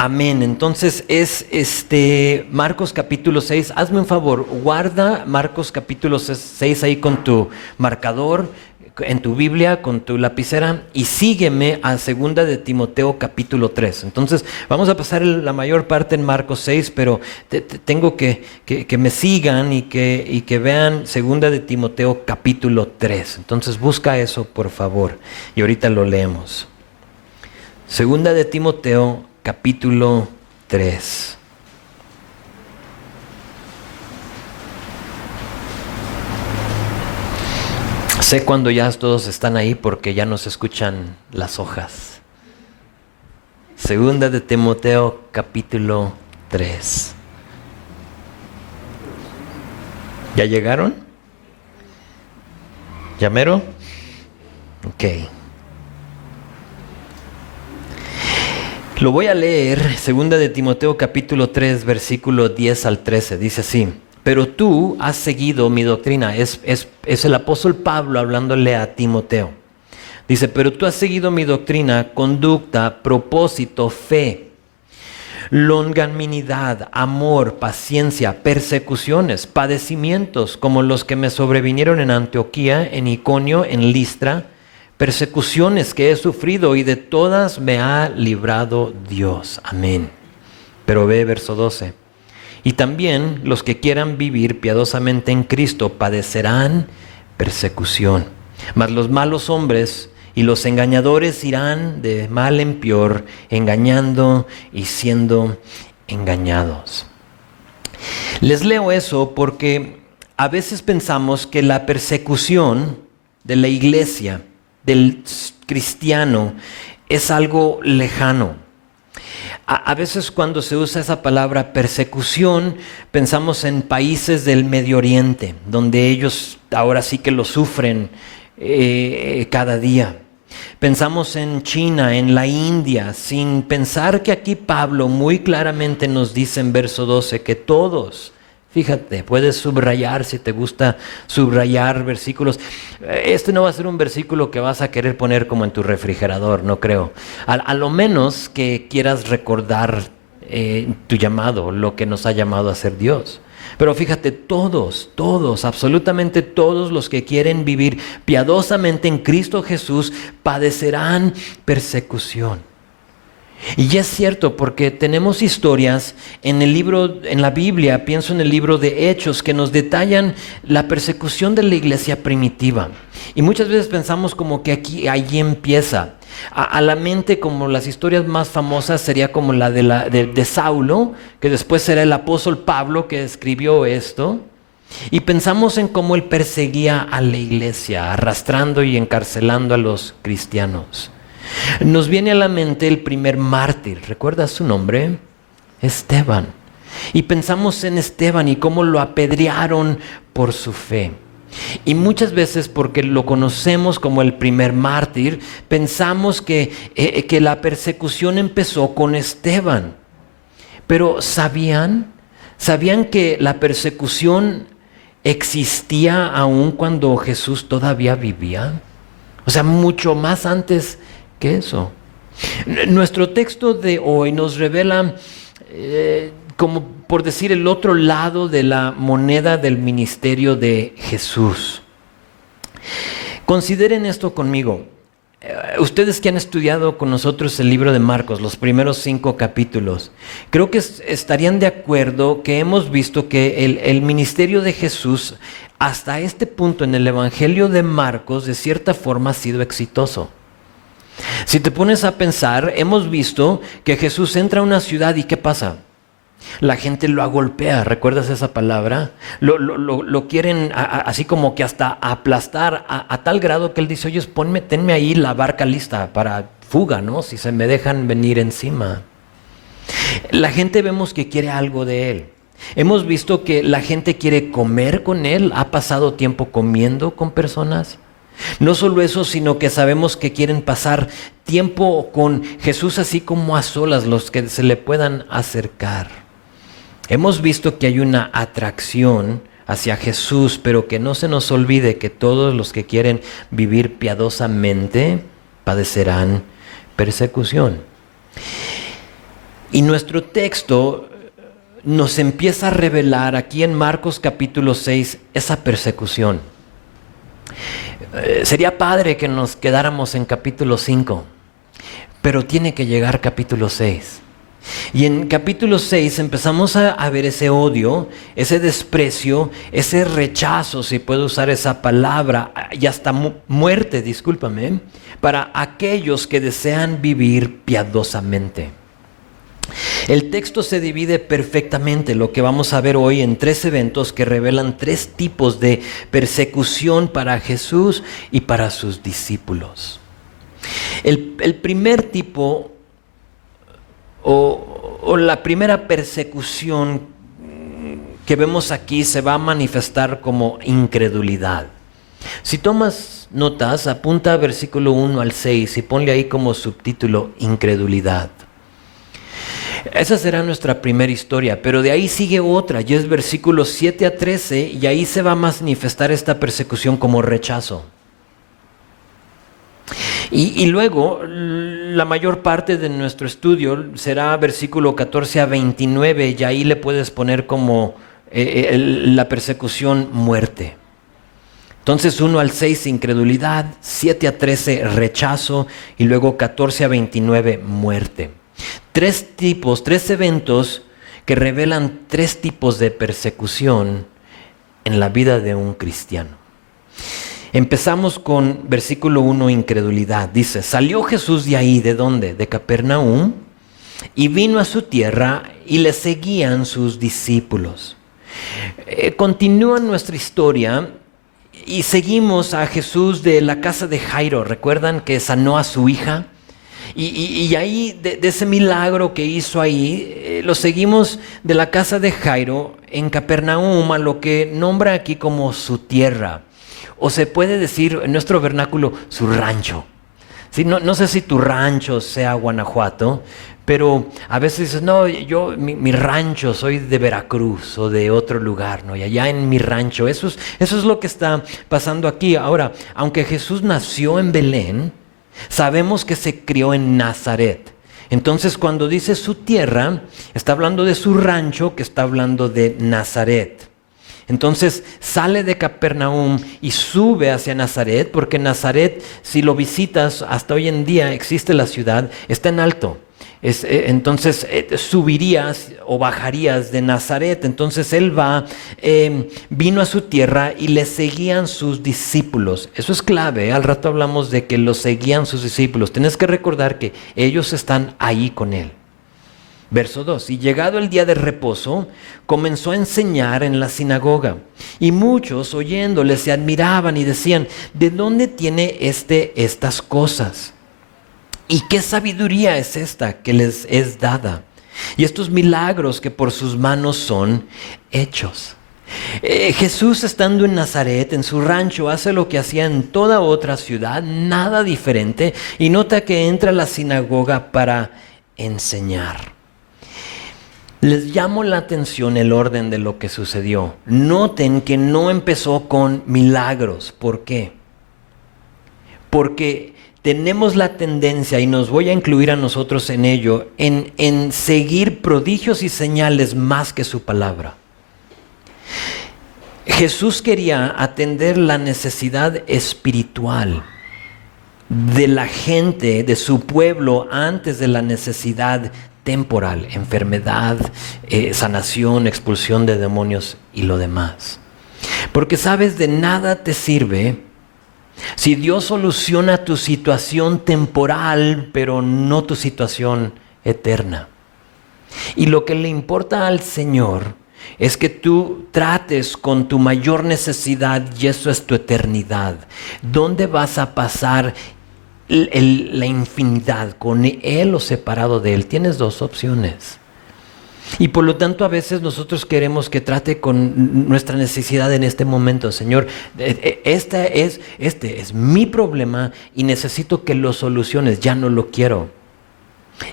Amén. Entonces es Marcos capítulo 6. Hazme un favor, guarda Marcos capítulo 6 ahí con tu marcador, en tu Biblia, con tu lapicera, y sígueme a segunda de Timoteo capítulo 3. Entonces vamos a pasar la mayor parte en Marcos 6, pero tengo que me sigan y que vean segunda de Timoteo capítulo 3. Entonces busca eso, por favor, y ahorita lo leemos. Segunda de Timoteo capítulo 3. Sé cuando ya todos están ahí porque ya nos escuchan las hojas. Segunda de Timoteo capítulo 3. ¿Ya llegaron? ¿Ya mero? Ok. Lo voy a leer, segunda de Timoteo capítulo 3, versículo 10 al 13, dice así: pero tú has seguido mi doctrina. Es el apóstol Pablo hablándole a Timoteo. Dice, pero tú has seguido mi doctrina, conducta, propósito, fe, longanimidad, amor, paciencia, persecuciones, padecimientos, como los que me sobrevinieron en Antioquía, en Iconio, en Listra, persecuciones que he sufrido, y de todas me ha librado Dios. Amén. Pero ve verso 12. Y también los que quieran vivir piadosamente en Cristo padecerán persecución. Mas los malos hombres y los engañadores irán de mal en peor, engañando y siendo engañados. Les leo eso porque a veces pensamos que la persecución de la iglesia, del cristiano, es algo lejano. A veces cuando se usa esa palabra persecución, pensamos en países del Medio Oriente, donde ellos ahora sí que lo sufren cada día. Pensamos en China, en la India, sin pensar que aquí Pablo muy claramente nos dice en verso 12 que todos, fíjate, puedes subrayar si te gusta subrayar versículos. Este no va a ser un versículo que vas a querer poner como en tu refrigerador, no creo. A lo menos que quieras recordar tu llamado, lo que nos ha llamado a ser Dios. Pero fíjate, todos, absolutamente todos los que quieren vivir piadosamente en Cristo Jesús padecerán persecución. Y ya es cierto, porque tenemos historias en el libro, en la Biblia, pienso en el libro de Hechos, que nos detallan la persecución de la iglesia primitiva. Y muchas veces pensamos como que allí empieza. A la mente, como las historias más famosas sería como la de Saulo, que después será el apóstol Pablo que escribió esto. Y pensamos en cómo él perseguía a la iglesia, arrastrando y encarcelando a los cristianos. Nos viene a la mente el primer mártir, ¿recuerdas su nombre? Esteban. Y pensamos en Esteban y cómo lo apedrearon por su fe. Y muchas veces, porque lo conocemos como el primer mártir, pensamos que la persecución empezó con Esteban. Pero ¿sabían que la persecución existía aún cuando Jesús todavía vivía? O sea, mucho más antes que eso. Nuestro texto de hoy nos revela, como por decir, el otro lado de la moneda del ministerio de Jesús. Consideren esto conmigo. Ustedes que han estudiado con nosotros el libro de Marcos, los primeros 5 capítulos, creo que estarían de acuerdo que hemos visto que el ministerio de Jesús hasta este punto en el Evangelio de Marcos de cierta forma ha sido exitoso. Si te pones a pensar, hemos visto que Jesús entra a una ciudad y ¿qué pasa? La gente lo golpea, ¿recuerdas esa palabra? Lo quieren así como que hasta aplastar a tal grado que él dice, oye, tenme ahí la barca lista para fuga, ¿no? Si se me dejan venir encima. La gente vemos que quiere algo de él. Hemos visto que la gente quiere comer con él, ha pasado tiempo comiendo con personas. No solo eso, sino que sabemos que quieren pasar tiempo con Jesús así como a solas, los que se le puedan acercar. Hemos visto que hay una atracción hacia Jesús, pero que no se nos olvide que todos los que quieren vivir piadosamente padecerán persecución. Y nuestro texto nos empieza a revelar aquí en Marcos capítulo 6 esa persecución. Sería padre que nos quedáramos en capítulo 5, pero tiene que llegar capítulo 6. Y en capítulo 6 empezamos a ver ese odio, ese desprecio, ese rechazo, si puedo usar esa palabra, y hasta muerte, discúlpame, para aquellos que desean vivir piadosamente. El texto se divide perfectamente, lo que vamos a ver hoy, en 3 eventos que revelan 3 tipos de persecución para Jesús y para sus discípulos. El primer tipo o la primera persecución que vemos aquí se va a manifestar como incredulidad. Si tomas notas, apunta versículo 1 al 6 y ponle ahí como subtítulo incredulidad. Esa será nuestra primera historia, pero de ahí sigue otra, y es versículos 7 a 13, y ahí se va a manifestar esta persecución como rechazo. Y luego, la mayor parte de nuestro estudio será versículo 14 a 29, y ahí le puedes poner como la persecución muerte. Entonces 1 al 6 incredulidad, 7 a 13 rechazo, y luego 14 a 29 muerte. 3 eventos que revelan 3 tipos de persecución en la vida de un cristiano. Empezamos con versículo 1, incredulidad. Dice, salió Jesús de ahí, ¿de dónde? De Capernaum, y vino a su tierra y le seguían sus discípulos. Continúa nuestra historia y seguimos a Jesús de la casa de Jairo. ¿Recuerdan que sanó a su hija? Y ahí, de ese milagro que hizo ahí, lo seguimos de la casa de Jairo en Capernaum, a lo que nombra aquí como su tierra. O se puede decir en nuestro vernáculo, su rancho. ¿Sí? No sé si tu rancho sea Guanajuato, pero a veces dices, no, mi rancho, soy de Veracruz o de otro lugar, ¿no? Y allá en mi rancho, eso es lo que está pasando aquí. Ahora, aunque Jesús nació en Belén, sabemos que se crió en Nazaret. Entonces, cuando dice su tierra, está hablando de su rancho, que está hablando de Nazaret. Entonces sale de Capernaum y sube hacia Nazaret, porque Nazaret, si lo visitas, hasta hoy en día existe la ciudad, está en alto. Entonces subirías o bajarías de Nazaret. Entonces él vino a su tierra y le seguían sus discípulos. Eso es clave, al rato hablamos de que lo seguían sus discípulos. Tienes que recordar que ellos están ahí con él. Verso 2, y llegado el día de reposo, comenzó a enseñar en la sinagoga, y muchos oyéndole se admiraban y decían, ¿de dónde tiene estas cosas? ¿Y qué sabiduría es esta que les es dada? Y estos milagros que por sus manos son hechos. Jesús, estando en Nazaret, en su rancho, hace lo que hacía en toda otra ciudad, nada diferente, y nota que entra a la sinagoga para enseñar. Les llamo la atención el orden de lo que sucedió. Noten que no empezó con milagros. ¿Por qué? Porque tenemos la tendencia, y nos voy a incluir a nosotros en ello, en seguir prodigios y señales más que su palabra. Jesús quería atender la necesidad espiritual de la gente, de su pueblo, antes de la necesidad temporal, enfermedad, sanación, expulsión de demonios y lo demás. Porque sabes, de nada te sirve si Dios soluciona tu situación temporal, pero no tu situación eterna. Y lo que le importa al Señor es que tú trates con tu mayor necesidad, y eso es tu eternidad. ¿Dónde vas a pasar la infinidad? ¿Con Él o separado de Él? Tienes 2 opciones. Y por lo tanto a veces nosotros queremos que trate con nuestra necesidad en este momento. Señor, este es mi problema y necesito que lo soluciones, ya no lo quiero.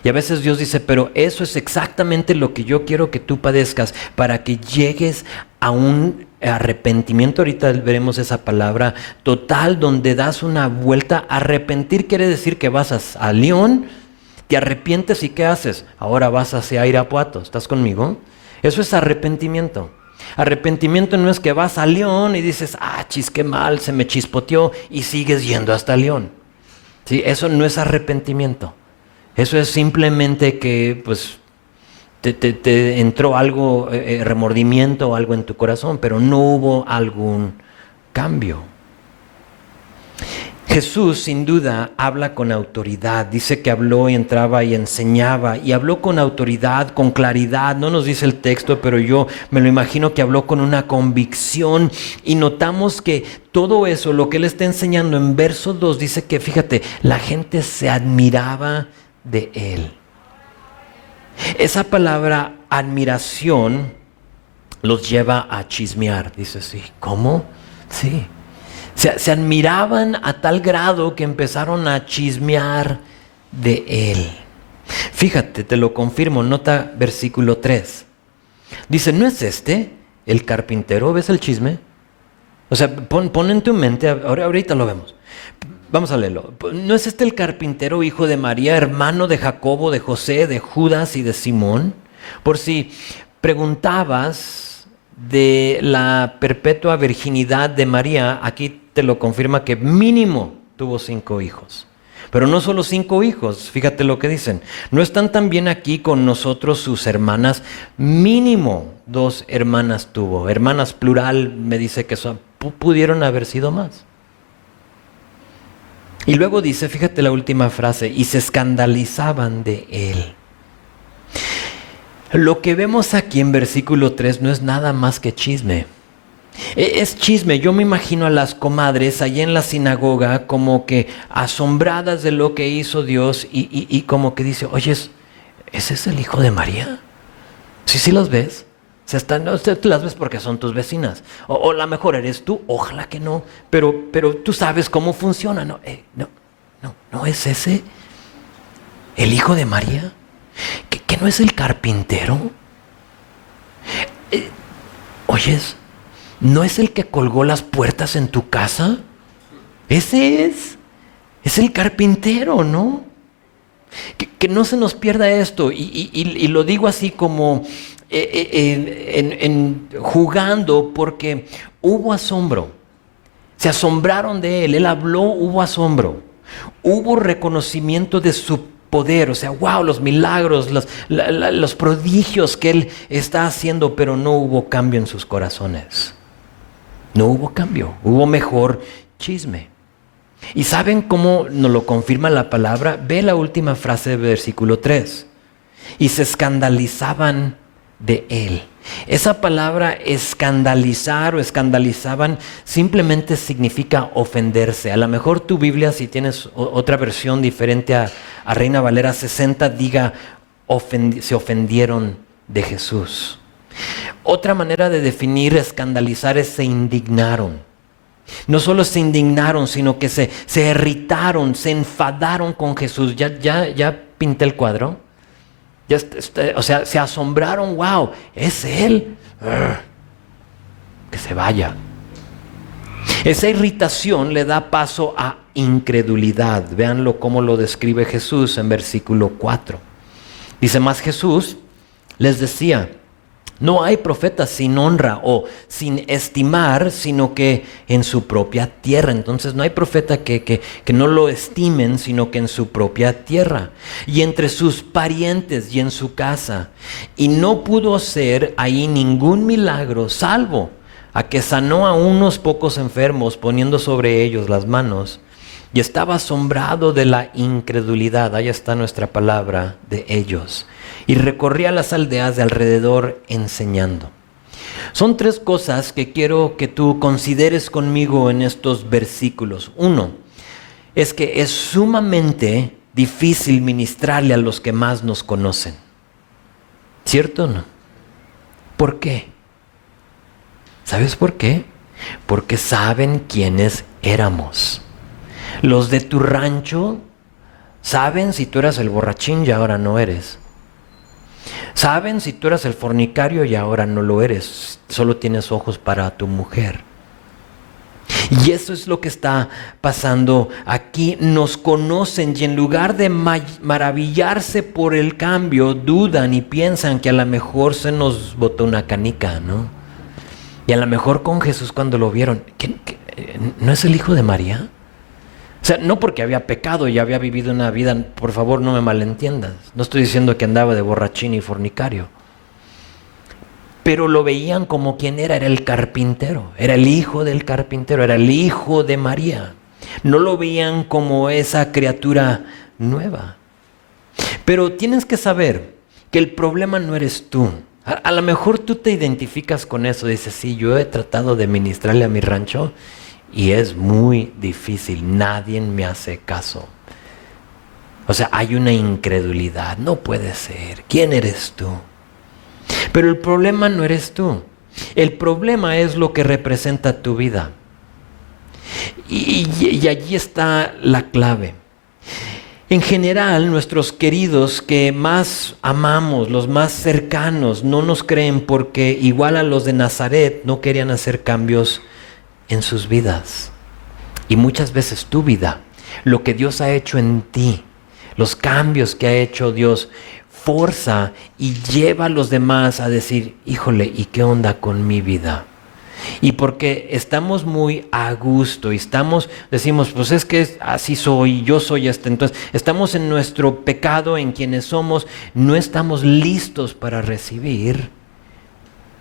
Y a veces Dios dice, pero eso es exactamente lo que yo quiero que tú padezcas para que llegues a un arrepentimiento. Ahorita veremos esa palabra total, donde das una vuelta. Arrepentir quiere decir que vas a León, Te arrepientes y ¿qué haces? Ahora vas hacia Irapuato. ¿Estás conmigo? Eso es arrepentimiento. Arrepentimiento no es que vas a León y dices, chis, qué mal, se me chispoteó, y sigues yendo hasta León. ¿Sí? Eso no es arrepentimiento. Eso es simplemente que pues te entró algo, remordimiento o algo en tu corazón, pero no hubo algún cambio. Jesús sin duda habla con autoridad. Dice que habló y entraba y enseñaba, y habló con autoridad, con claridad. No nos dice el texto, pero yo me lo imagino que habló con una convicción, y notamos que todo eso, lo que él está enseñando en verso 2, dice que, fíjate, la gente se admiraba de él. Esa palabra admiración los lleva a chismear. Dice, sí, ¿cómo? Sí. Se admiraban a tal grado que empezaron a chismear de él. Fíjate, te lo confirmo, nota versículo 3. Dice, ¿no es este el carpintero? ¿Ves el chisme? O sea, pon en tu mente, ahorita lo vemos. Vamos a leerlo. ¿No es este el carpintero, hijo de María, hermano de Jacobo, de José, de Judas y de Simón? Por si preguntabas de la perpetua virginidad de María, aquí te lo confirma que mínimo tuvo 5 hijos. Pero no solo 5 hijos, fíjate lo que dicen. ¿No están también aquí con nosotros sus hermanas? Mínimo 2 hermanas tuvo. Hermanas plural, me dice que pudieron haber sido más. Y luego dice, fíjate la última frase, y se escandalizaban de él. Lo que vemos aquí en versículo 3 no es nada más que chisme. Es chisme. Yo me imagino a las comadres allá en la sinagoga como que asombradas de lo que hizo Dios, y como que dice, oye, ¿ese es el hijo de María? Sí los ves. Tú las ves porque son tus vecinas. O a lo mejor eres tú, ojalá que no. Pero tú sabes cómo funciona. No es ese el hijo de María. ¿Que no es el carpintero? Oyes, ¿no es el que colgó las puertas en tu casa? Ese es el carpintero, ¿no? Que no se nos pierda esto, y lo digo así como jugando, porque hubo asombro. Se asombraron de él. Él habló, hubo asombro. Hubo reconocimiento de su poder. O sea, wow, los milagros, los prodigios que él está haciendo, pero no hubo cambio en sus corazones. No hubo cambio. Hubo mejor chisme. ¿Y saben cómo nos lo confirma la palabra? Ve la última frase del versículo 3. Y se escandalizaban de él. Esa palabra escandalizar o escandalizaban simplemente significa ofenderse. A lo mejor tu Biblia, si tienes otra versión diferente a Reina Valera 60, diga se ofendieron de Jesús. Otra manera de definir escandalizar es se indignaron. No solo se indignaron, sino que se irritaron, se enfadaron con Jesús. ¿Ya pinté el cuadro? O sea, se asombraron, wow, ¿es él? Que se vaya. Esa irritación le da paso a incredulidad. Véanlo cómo lo describe Jesús en versículo 4. Dice, más Jesús les decía, no hay profeta sin honra o sin estimar, sino que en su propia tierra. Entonces no hay profeta que no lo estimen, sino que en su propia tierra. Y entre sus parientes y en su casa. Y no pudo hacer ahí ningún milagro, salvo a que sanó a unos pocos enfermos, poniendo sobre ellos las manos. Y estaba asombrado de la incredulidad, ahí está nuestra palabra, de ellos. Y recorría las aldeas de alrededor enseñando. Son 3 cosas que quiero que tú consideres conmigo en estos versículos. 1, es que es sumamente difícil ministrarle a los que más nos conocen. ¿Cierto o no? ¿Por qué? ¿Sabes por qué? Porque saben quiénes éramos. Los de tu rancho saben si tú eras el borrachín y ahora no eres. Saben si tú eras el fornicario y ahora no lo eres. Solo tienes ojos para tu mujer. Y eso es lo que está pasando aquí. Nos conocen y en lugar de maravillarse por el cambio, dudan y piensan que a lo mejor se nos botó una canica, ¿no? Y a lo mejor con Jesús cuando lo vieron, ¿no es el hijo de María? O sea, no porque había pecado y había vivido una vida, por favor no me malentiendas. No estoy diciendo que andaba de borrachín y fornicario. Pero lo veían como quien era el carpintero, era el hijo del carpintero, era el hijo de María. No lo veían como esa criatura nueva. Pero tienes que saber que el problema no eres tú. A lo mejor tú te identificas con eso, dices, sí, yo he tratado de ministrarle a mi rancho y es muy difícil, nadie me hace caso. O sea, hay una incredulidad, no puede ser, ¿quién eres tú? Pero el problema no eres tú, el problema es lo que representa tu vida. Y allí está la clave. En general, nuestros queridos que más amamos, los más cercanos, no nos creen porque igual a los de Nazaret no querían hacer cambios en sus vidas. Y muchas veces tu vida, lo que Dios ha hecho en ti, los cambios que ha hecho Dios, forza y lleva a los demás a decir, híjole, ¿y qué onda con mi vida? Y porque estamos muy a gusto y decimos, pues es que así soy, yo soy entonces estamos en nuestro pecado, en quienes somos, no estamos listos para recibir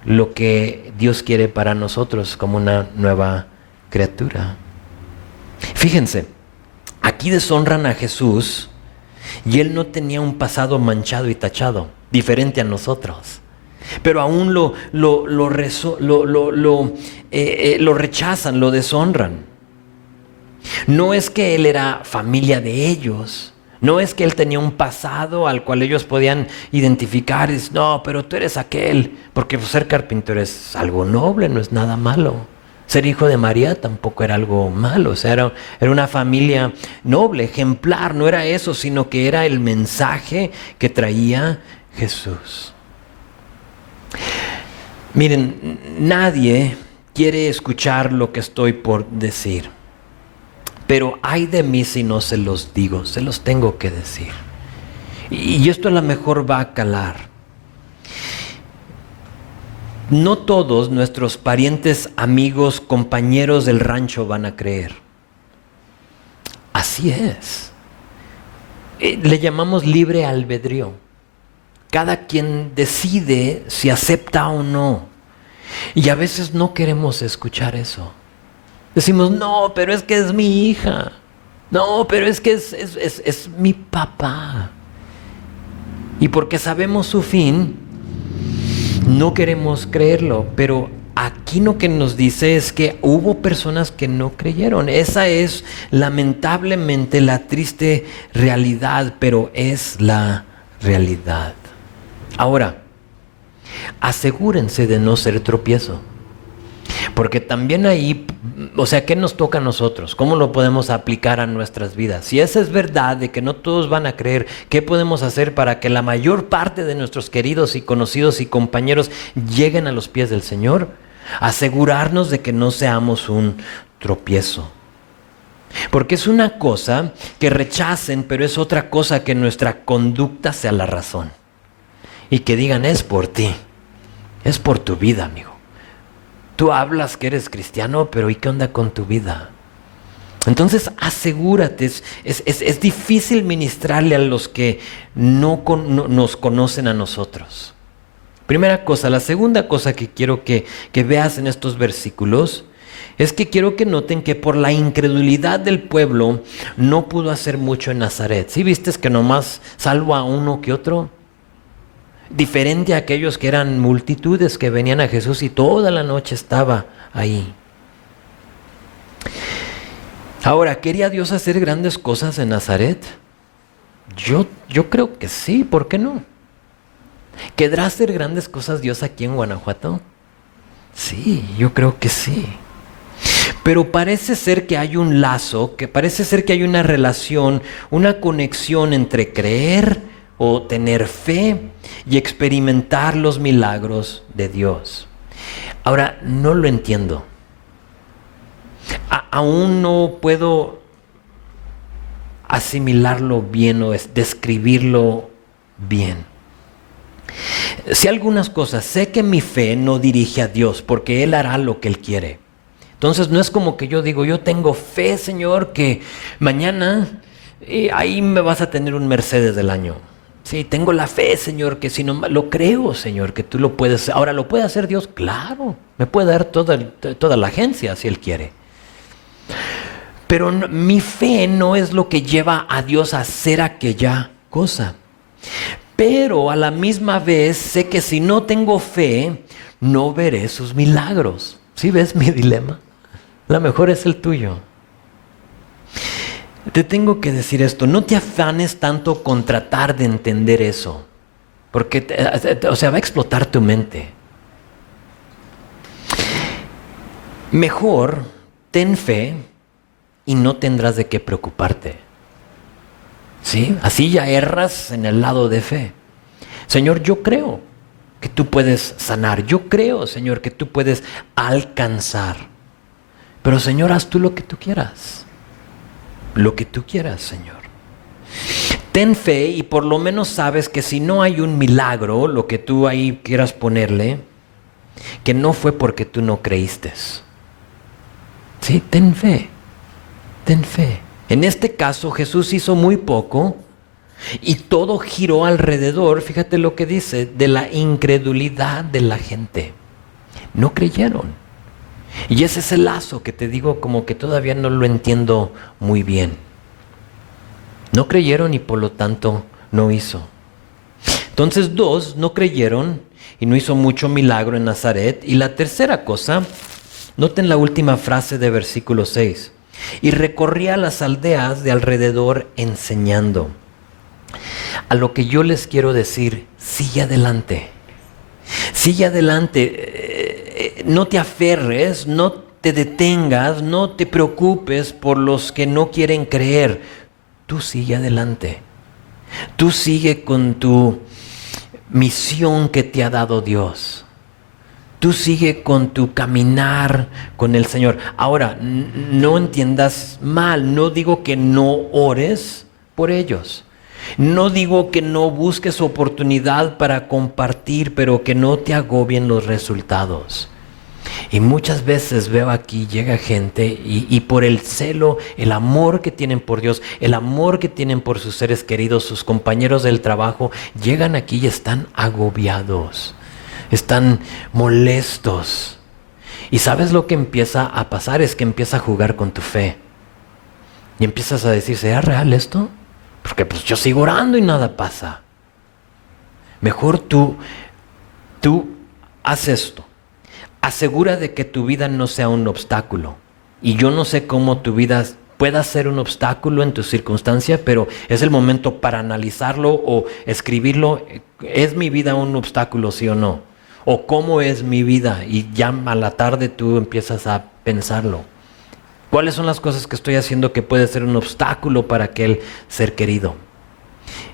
lo que Dios quiere para nosotros como una nueva criatura. Fíjense, aquí deshonran a Jesús y Él no tenía un pasado manchado y tachado, diferente a nosotros. Pero aún lo rechazan, lo deshonran. No es que Él era familia de ellos, no es que Él tenía un pasado al cual ellos podían identificar. Es, no, pero tú eres aquel, porque pues, ser carpintero es algo noble, no es nada malo. Ser hijo de María tampoco era algo malo, o sea, era una familia noble, ejemplar, no era eso, sino que era el mensaje que traía Jesús. Miren, nadie quiere escuchar lo que estoy por decir, pero ay de mí si no se los digo, se los tengo que decir. Y esto a lo mejor va a calar. No todos nuestros parientes, amigos, compañeros del rancho van a creer. Así es. Le llamamos libre albedrío. Cada quien decide si acepta o no. Y a veces no queremos escuchar eso. Decimos, no, pero es que es mi hija. No, pero es que es mi papá. Y porque sabemos su fin, no queremos creerlo. Pero aquí lo que nos dice es que hubo personas que no creyeron. Esa es lamentablemente la triste realidad, pero es la realidad. Ahora, asegúrense de no ser tropiezo, porque también ahí, o sea, ¿qué nos toca a nosotros? ¿Cómo lo podemos aplicar a nuestras vidas? Si esa es verdad de que no todos van a creer, ¿qué podemos hacer para que la mayor parte de nuestros queridos y conocidos y compañeros lleguen a los pies del Señor? Asegurarnos de que no seamos un tropiezo. Porque es una cosa que rechacen, pero es otra cosa que nuestra conducta sea la razón. Y que digan, es por ti, es por tu vida, amigo. Tú hablas que eres cristiano, pero ¿y qué onda con tu vida? Entonces asegúrate, es difícil ministrarle a los que no nos conocen a nosotros. Primera cosa. La segunda cosa que quiero que veas en estos versículos es que quiero que noten que por la incredulidad del pueblo no pudo hacer mucho en Nazaret. ¿Sí viste que nomás salvo a uno que otro? Diferente a aquellos que eran multitudes que venían a Jesús y toda la noche estaba ahí. Ahora, ¿quería Dios hacer grandes cosas en Nazaret? Yo creo que sí, ¿por qué no? ¿Querrá hacer grandes cosas Dios aquí en Guanajuato? Sí, yo creo que sí. Pero parece ser que hay un lazo, que parece ser que hay una relación, una conexión entre creer o tener fe y experimentar los milagros de Dios. Ahora, no lo entiendo. Aún no puedo asimilarlo bien o describirlo bien. Sé algunas cosas, sé que mi fe no dirige a Dios porque Él hará lo que Él quiere. Entonces no es como que yo digo, yo tengo fe, Señor, que mañana ahí me vas a tener un Mercedes del año. Sí, tengo la fe, Señor, que si no lo creo, Señor, que tú lo puedes. Ahora, ¿lo puede hacer Dios? Claro, me puede dar toda la agencia si Él quiere. Pero mi fe no es lo que lleva a Dios a hacer aquella cosa. Pero a la misma vez sé que si no tengo fe, no veré sus milagros. ¿Sí ves mi dilema? La mejor es el tuyo. Te tengo que decir esto, no te afanes tanto con tratar de entender eso, porque va a explotar tu mente. Mejor ten fe y no tendrás de qué preocuparte. ¿Sí? Así ya erras en el lado de fe. Señor, yo creo que tú puedes sanar. Yo creo, Señor, que tú puedes alcanzar. Pero, Señor, haz tú lo que tú quieras. Lo que tú quieras, Señor. Ten fe y por lo menos sabes que si no hay un milagro, lo que tú ahí quieras ponerle, que no fue porque tú no creíste. ¿Sí? Ten fe. Ten fe. En este caso Jesús hizo muy poco y todo giró alrededor, fíjate lo que dice, de la incredulidad de la gente. No creyeron. Y ese es el lazo que te digo como que todavía no lo entiendo muy bien. No creyeron y por lo tanto no hizo. Entonces 2, no creyeron y no hizo mucho milagro en Nazaret. Y la tercera cosa, noten la última frase de versículo 6. Y recorría las aldeas de alrededor enseñando. A lo que yo les quiero decir, sigue adelante. Sigue adelante. No te aferres, no te detengas, no te preocupes por los que no quieren creer. Tú sigue adelante. Tú sigue con tu misión que te ha dado Dios. Tú sigue con tu caminar con el Señor. Ahora, no entiendas mal, no digo que no ores por ellos. No digo que no busques oportunidad para compartir, pero que no te agobien los resultados. Y muchas veces veo aquí, llega gente y por el celo, el amor que tienen por Dios, el amor que tienen por sus seres queridos, sus compañeros del trabajo, llegan aquí y están agobiados. Están molestos. Y ¿sabes lo que empieza a pasar? Es que empieza a jugar con tu fe. Y empiezas a decir, ¿será real esto? Porque pues yo sigo orando y nada pasa. Mejor tú haz esto. Asegura de que tu vida no sea un obstáculo. Y yo no sé cómo tu vida pueda ser un obstáculo en tu circunstancia, pero es el momento para analizarlo o escribirlo. ¿Es mi vida un obstáculo, sí o no? ¿O cómo es mi vida? Y ya a la tarde tú empiezas a pensarlo. ¿Cuáles son las cosas que estoy haciendo que puede ser un obstáculo para aquel ser querido?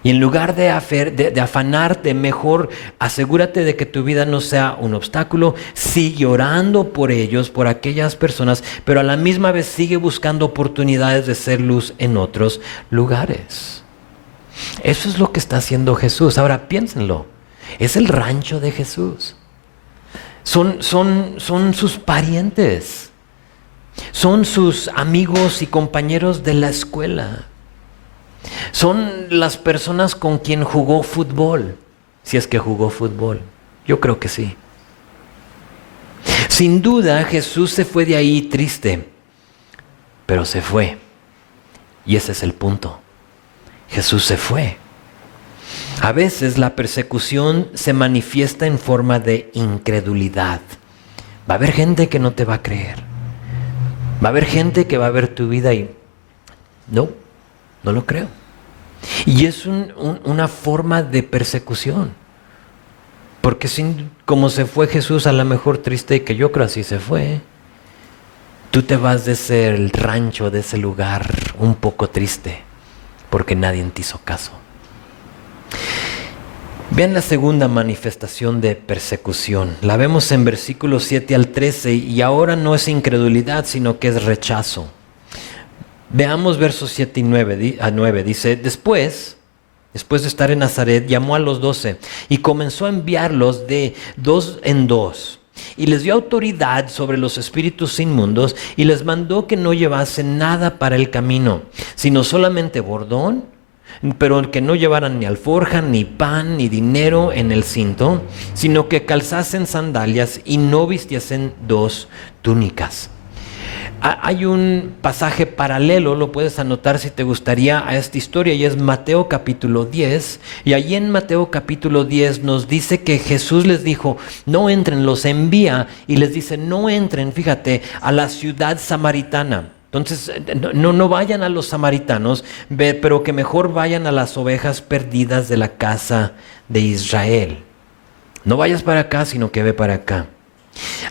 Y en lugar de afanarte, mejor asegúrate de que tu vida no sea un obstáculo. Sigue orando por ellos, por aquellas personas, pero a la misma vez sigue buscando oportunidades de ser luz en otros lugares. Eso es lo que está haciendo Jesús. Ahora piénsenlo. Es el rancho de Jesús. Son sus parientes. Son sus amigos y compañeros de la escuela. Son las personas con quien jugó fútbol. Si es que jugó fútbol. Yo creo que sí. Sin duda Jesús se fue de ahí triste. Pero se fue. Y ese es el punto. Jesús se fue. A veces la persecución se manifiesta en forma de incredulidad. Va a haber gente que no te va a creer. Va a haber gente que va a ver tu vida y no lo creo. Y es una forma de persecución. Porque como se fue Jesús, a lo mejor triste, que yo creo así se fue, tú te vas de ese rancho, de ese lugar un poco triste, porque nadie te hizo caso. Vean la segunda manifestación de persecución. La vemos en versículos 7 al 13 y ahora no es incredulidad, sino que es rechazo. Veamos versos 7 y 9. Dice, después de estar en Nazaret, llamó a los 12 y comenzó a enviarlos de 2 en 2. Y les dio autoridad sobre los espíritus inmundos y les mandó que no llevasen nada para el camino, sino solamente bordón, pero que no llevaran ni alforja, ni pan, ni dinero en el cinto, sino que calzasen sandalias y no vistiesen 2 túnicas. Hay un pasaje paralelo, lo puedes anotar si te gustaría, a esta historia, y es Mateo capítulo 10. Y allí en Mateo capítulo 10 nos dice que Jesús les dijo, no entren, los envía y les dice, no entren, fíjate, a la ciudad samaritana. Entonces, no vayan a los samaritanos, pero que mejor vayan a las ovejas perdidas de la casa de Israel. No vayas para acá, sino que ve para acá.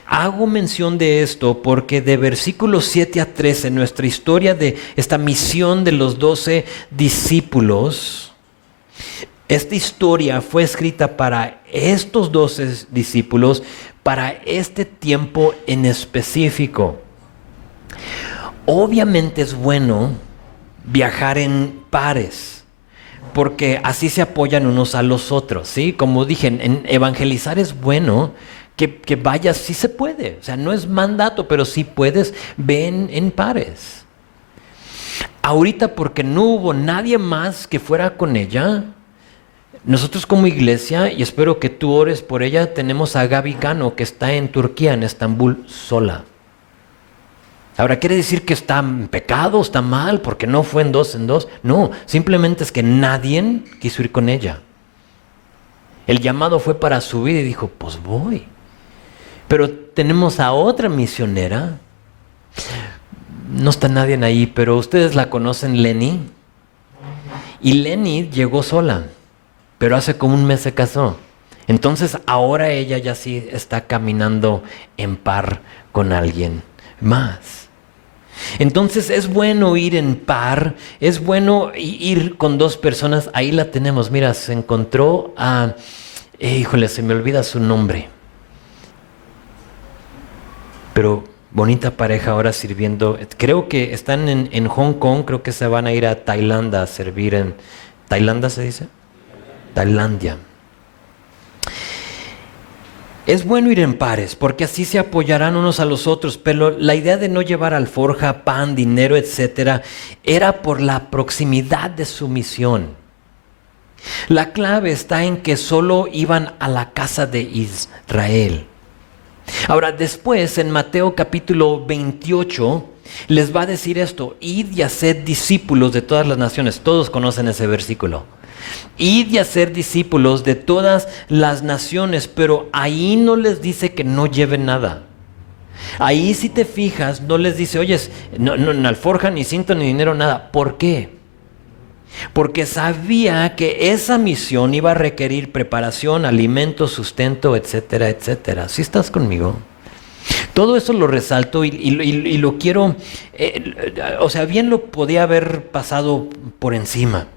Hago mención de esto porque de versículos 7 a 13, nuestra historia de esta misión de los 12 discípulos, esta historia fue escrita para estos 12 discípulos, para este tiempo en específico. Obviamente es bueno viajar en pares, porque así se apoyan unos a los otros, ¿sí? Como dije, en evangelizar es bueno que vayas, sí se puede, o sea, no es mandato, pero sí puedes, ven en pares. Ahorita, porque no hubo nadie más que fuera con ella, nosotros como iglesia, y espero que tú ores por ella, tenemos a Gaby Cano, que está en Turquía, en Estambul, sola. Ahora, ¿quiere decir que está en pecado, está mal, porque no fue en dos? No, simplemente es que nadie quiso ir con ella. El llamado fue para subir y dijo, pues voy. Pero tenemos a otra misionera, no está nadie ahí, pero ustedes la conocen, Lenny. Y Lenny llegó sola, pero hace como un mes se casó. Entonces ahora ella ya sí está caminando en par con alguien más. Entonces es bueno ir en par, es bueno ir con 2 personas. Ahí la tenemos, mira, se encontró a, híjole, se me olvida su nombre. Pero bonita pareja ahora sirviendo. Creo que están en Hong Kong, creo que se van a ir a Tailandia a servir en... ¿Tailandia se dice? Tailandia. Es bueno ir en pares, porque así se apoyarán unos a los otros, pero la idea de no llevar alforja, pan, dinero, etcétera, era por la proximidad de su misión. La clave está en que solo iban a la casa de Israel. Ahora, después, en Mateo capítulo 28, les va a decir esto, id y haced discípulos de todas las naciones. Todos conocen ese versículo. Id y hacer discípulos de todas las naciones, pero ahí no les dice que no lleven nada. Ahí, si te fijas, no les dice, oye, no alforja, ni cinto, ni dinero, nada. ¿Por qué? Porque sabía que esa misión iba a requerir preparación, alimento, sustento, etcétera, etcétera. ¿Sí estás conmigo? Todo eso lo resalto y lo quiero, o sea, bien lo podía haber pasado por encima.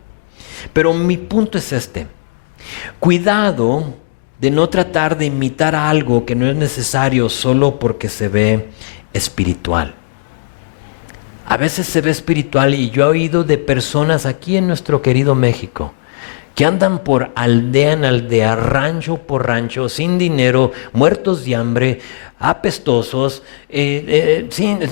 Pero mi punto es este. Cuidado de no tratar de imitar algo que no es necesario solo porque se ve espiritual. A veces se ve espiritual y yo he oído de personas aquí en nuestro querido México que andan por aldea en aldea, rancho por rancho, sin dinero, muertos de hambre, apestosos,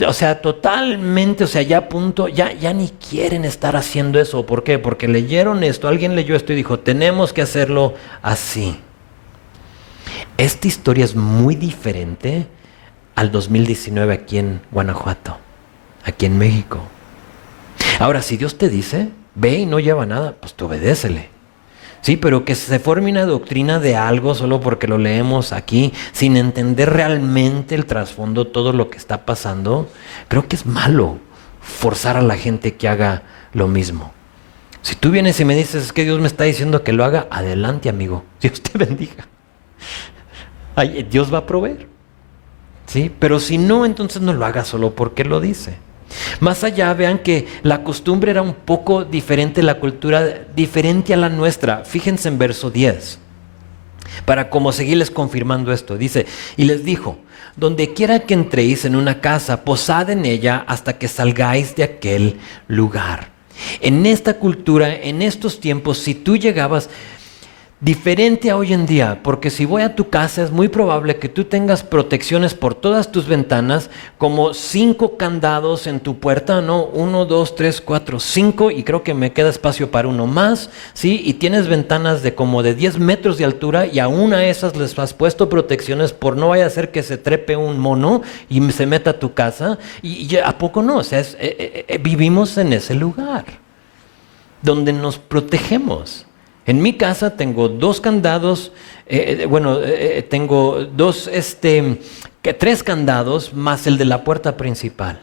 o sea, totalmente, o sea, ya a punto, ya ni quieren estar haciendo eso. ¿Por qué? Porque leyeron esto, alguien leyó esto y dijo, tenemos que hacerlo así. Esta historia es muy diferente al 2019 aquí en Guanajuato, aquí en México. Ahora, si Dios te dice, ve y no lleva nada, pues tú obedécele. Sí, pero que se forme una doctrina de algo solo porque lo leemos aquí, sin entender realmente el trasfondo, todo lo que está pasando, creo que es malo forzar a la gente que haga lo mismo. Si tú vienes y me dices, es que Dios me está diciendo que lo haga, adelante, amigo, Dios te bendiga. Ay, Dios va a proveer. Sí, pero si no, entonces no lo hagas solo porque lo dice. Más allá, vean que la costumbre era un poco diferente, la cultura diferente a la nuestra. Fíjense en verso 10. para como seguirles confirmando esto. Dice, y les dijo, donde quiera que entréis en una casa, posad en ella hasta que salgáis de aquel lugar. En esta cultura, en estos tiempos, si tú llegabas, diferente a hoy en día, porque si voy a tu casa es muy probable que tú tengas protecciones por todas tus ventanas, como 5 candados en tu puerta, ¿no? 1, 2, 3, 4, 5, y creo que me queda espacio para uno más, ¿sí? Y tienes ventanas de como de 10 metros de altura y aún a esas les has puesto protecciones por no vaya a ser que se trepe un mono y se meta a tu casa. Y ¿a poco no? O sea, vivimos en ese lugar donde nos protegemos. En mi casa tengo 2 candados, tengo 3 candados más el de la puerta principal.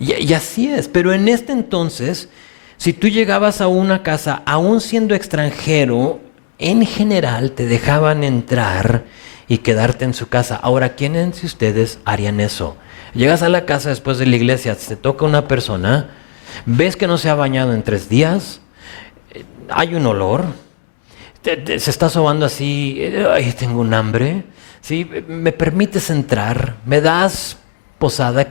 Y así es, pero en este entonces, si tú llegabas a una casa, aún siendo extranjero, en general te dejaban entrar y quedarte en su casa. Ahora, ¿quiénes de ustedes harían eso? Llegas a la casa después de la iglesia, te toca una persona, ves que no se ha bañado en 3 días, hay un olor, se está sobando así, ay, tengo un hambre, ¿sí? ¿Me permites entrar? ¿Me das posada?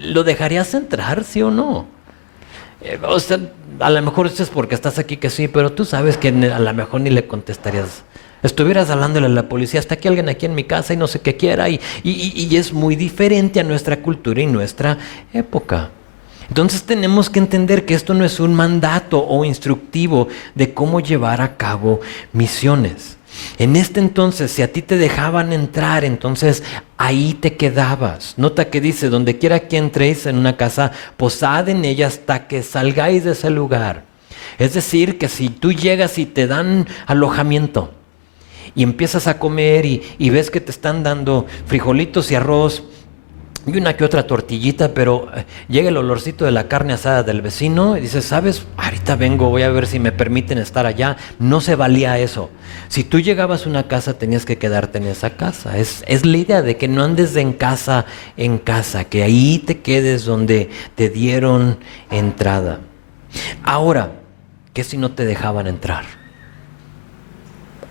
¿Lo dejarías entrar, sí o no? O sea, a lo mejor esto es porque estás aquí que sí, pero tú sabes que a lo mejor ni le contestarías. Estuvieras hablándole a la policía, está aquí alguien aquí en mi casa y no sé qué quiera, y es muy diferente a nuestra cultura y nuestra época. Entonces tenemos que entender que esto no es un mandato o instructivo de cómo llevar a cabo misiones. En este entonces, si a ti te dejaban entrar, entonces ahí te quedabas. Nota que dice, donde quiera que entréis en una casa, posad en ella hasta que salgáis de ese lugar. Es decir, que si tú llegas y te dan alojamiento y empiezas a comer y ves que te están dando frijolitos y arroz, y una que otra tortillita, pero llega el olorcito de la carne asada del vecino y dices, ¿sabes? Ahorita vengo, voy a ver si me permiten estar allá. No se valía eso. Si tú llegabas a una casa, tenías que quedarte en esa casa. Es la idea de que no andes de en casa, que ahí te quedes donde te dieron entrada. Ahora, ¿qué si no te dejaban entrar?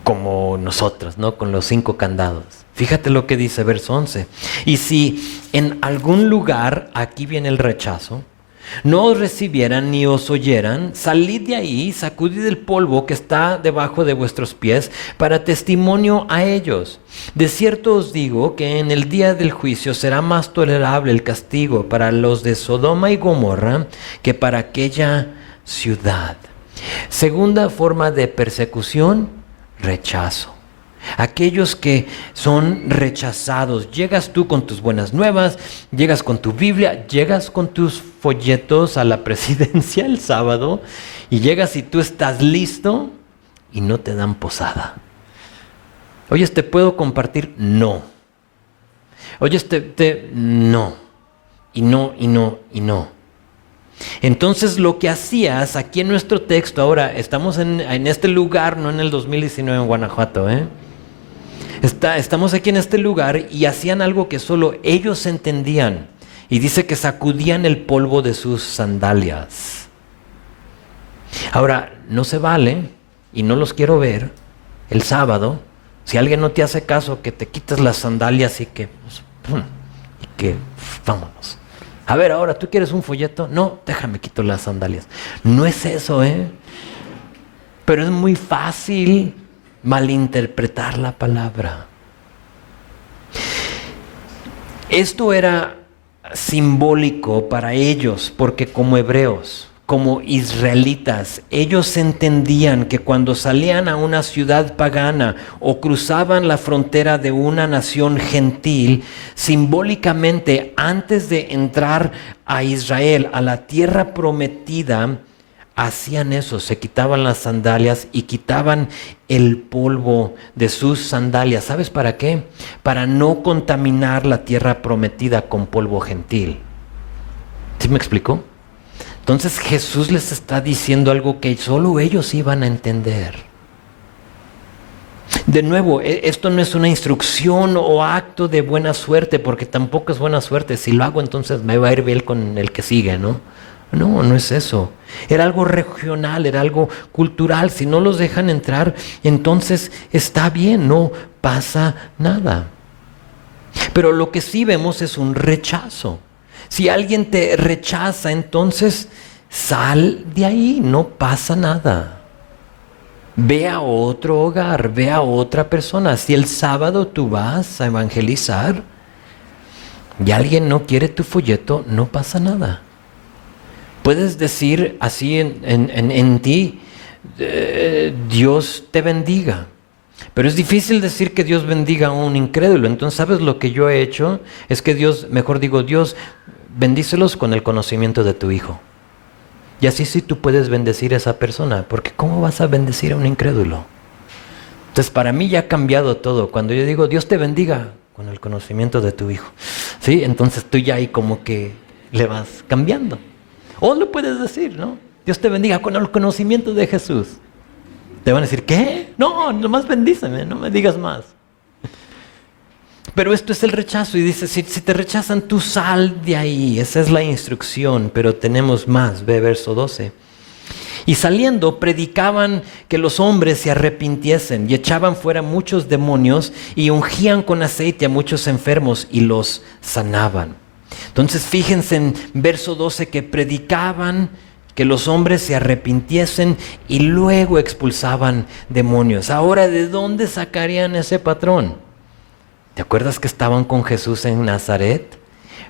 Como nosotros, ¿no? Con los 5 candados. Fíjate lo que dice verso 11. Y si en algún lugar, aquí viene el rechazo, no os recibieran ni os oyeran, salid de ahí, sacudid el polvo que está debajo de vuestros pies para testimonio a ellos. De cierto os digo que en el día del juicio será más tolerable el castigo para los de Sodoma y Gomorra que para aquella ciudad. Segunda forma de persecución, rechazo. Aquellos que son rechazados. Llegas tú con tus buenas nuevas, llegas con tu Biblia, llegas con tus folletos a la presidencia el sábado y llegas y tú estás listo y no te dan posada. Oye, ¿te puedo compartir? No. Oye, no. Y no. Entonces lo que hacías aquí en nuestro texto, ahora estamos en este lugar, no en el 2019 en Guanajuato, estamos aquí en este lugar y hacían algo que solo ellos entendían. Y dice que sacudían el polvo de sus sandalias. Ahora, no se vale, y no los quiero ver, el sábado, si alguien no te hace caso, que te quitas las sandalias y que vámonos. A ver, ahora, ¿tú quieres un folleto? No, déjame quito las sandalias. No es eso, Pero es muy fácil malinterpretar la palabra. Esto era simbólico para ellos, porque como hebreos, como israelitas, ellos entendían que cuando salían a una ciudad pagana o cruzaban la frontera de una nación gentil, simbólicamente antes de entrar a Israel, a la tierra prometida, hacían eso, se quitaban las sandalias y quitaban el polvo de sus sandalias. ¿Sabes para qué? Para no contaminar la tierra prometida con polvo gentil. ¿Sí me explicó? Entonces Jesús les está diciendo algo que solo ellos iban a entender. De nuevo, esto no es una instrucción o acto de buena suerte, porque tampoco es buena suerte. Si lo hago, entonces me va a ir bien con el que sigue, ¿no? No, no es eso. Era algo regional, era algo cultural. Si no los dejan entrar, entonces está bien, no pasa nada. Pero lo que sí vemos es un rechazo. Si alguien te rechaza, entonces sal de ahí, no pasa nada. Ve a otro hogar, ve a otra persona. Si el sábado tú vas a evangelizar y alguien no quiere tu folleto, no pasa nada. Puedes decir así en ti, Dios te bendiga. Pero es difícil decir que Dios bendiga a un incrédulo. Entonces, ¿sabes lo que yo he hecho? Es que Dios, mejor digo, Dios, bendícelos con el conocimiento de tu Hijo. Y así sí tú puedes bendecir a esa persona, porque ¿cómo vas a bendecir a un incrédulo? Entonces, para mí ya ha cambiado todo. Cuando yo digo, Dios te bendiga con el conocimiento de tu Hijo, ¿sí? Entonces tú ya ahí como que le vas cambiando. O lo puedes decir, ¿no? Dios te bendiga con el conocimiento de Jesús. Te van a decir, ¿qué? No, nomás bendíceme, no me digas más. Pero esto es el rechazo y dice, si te rechazan, tú sal de ahí. Esa es la instrucción, pero tenemos más. Ve verso 12. Y saliendo, predicaban que los hombres se arrepintiesen y echaban fuera muchos demonios y ungían con aceite a muchos enfermos y los sanaban. Entonces fíjense en verso 12 que predicaban que los hombres se arrepintiesen y luego expulsaban demonios. Ahora, ¿de dónde sacarían ese patrón? ¿Te acuerdas que estaban con Jesús en Nazaret?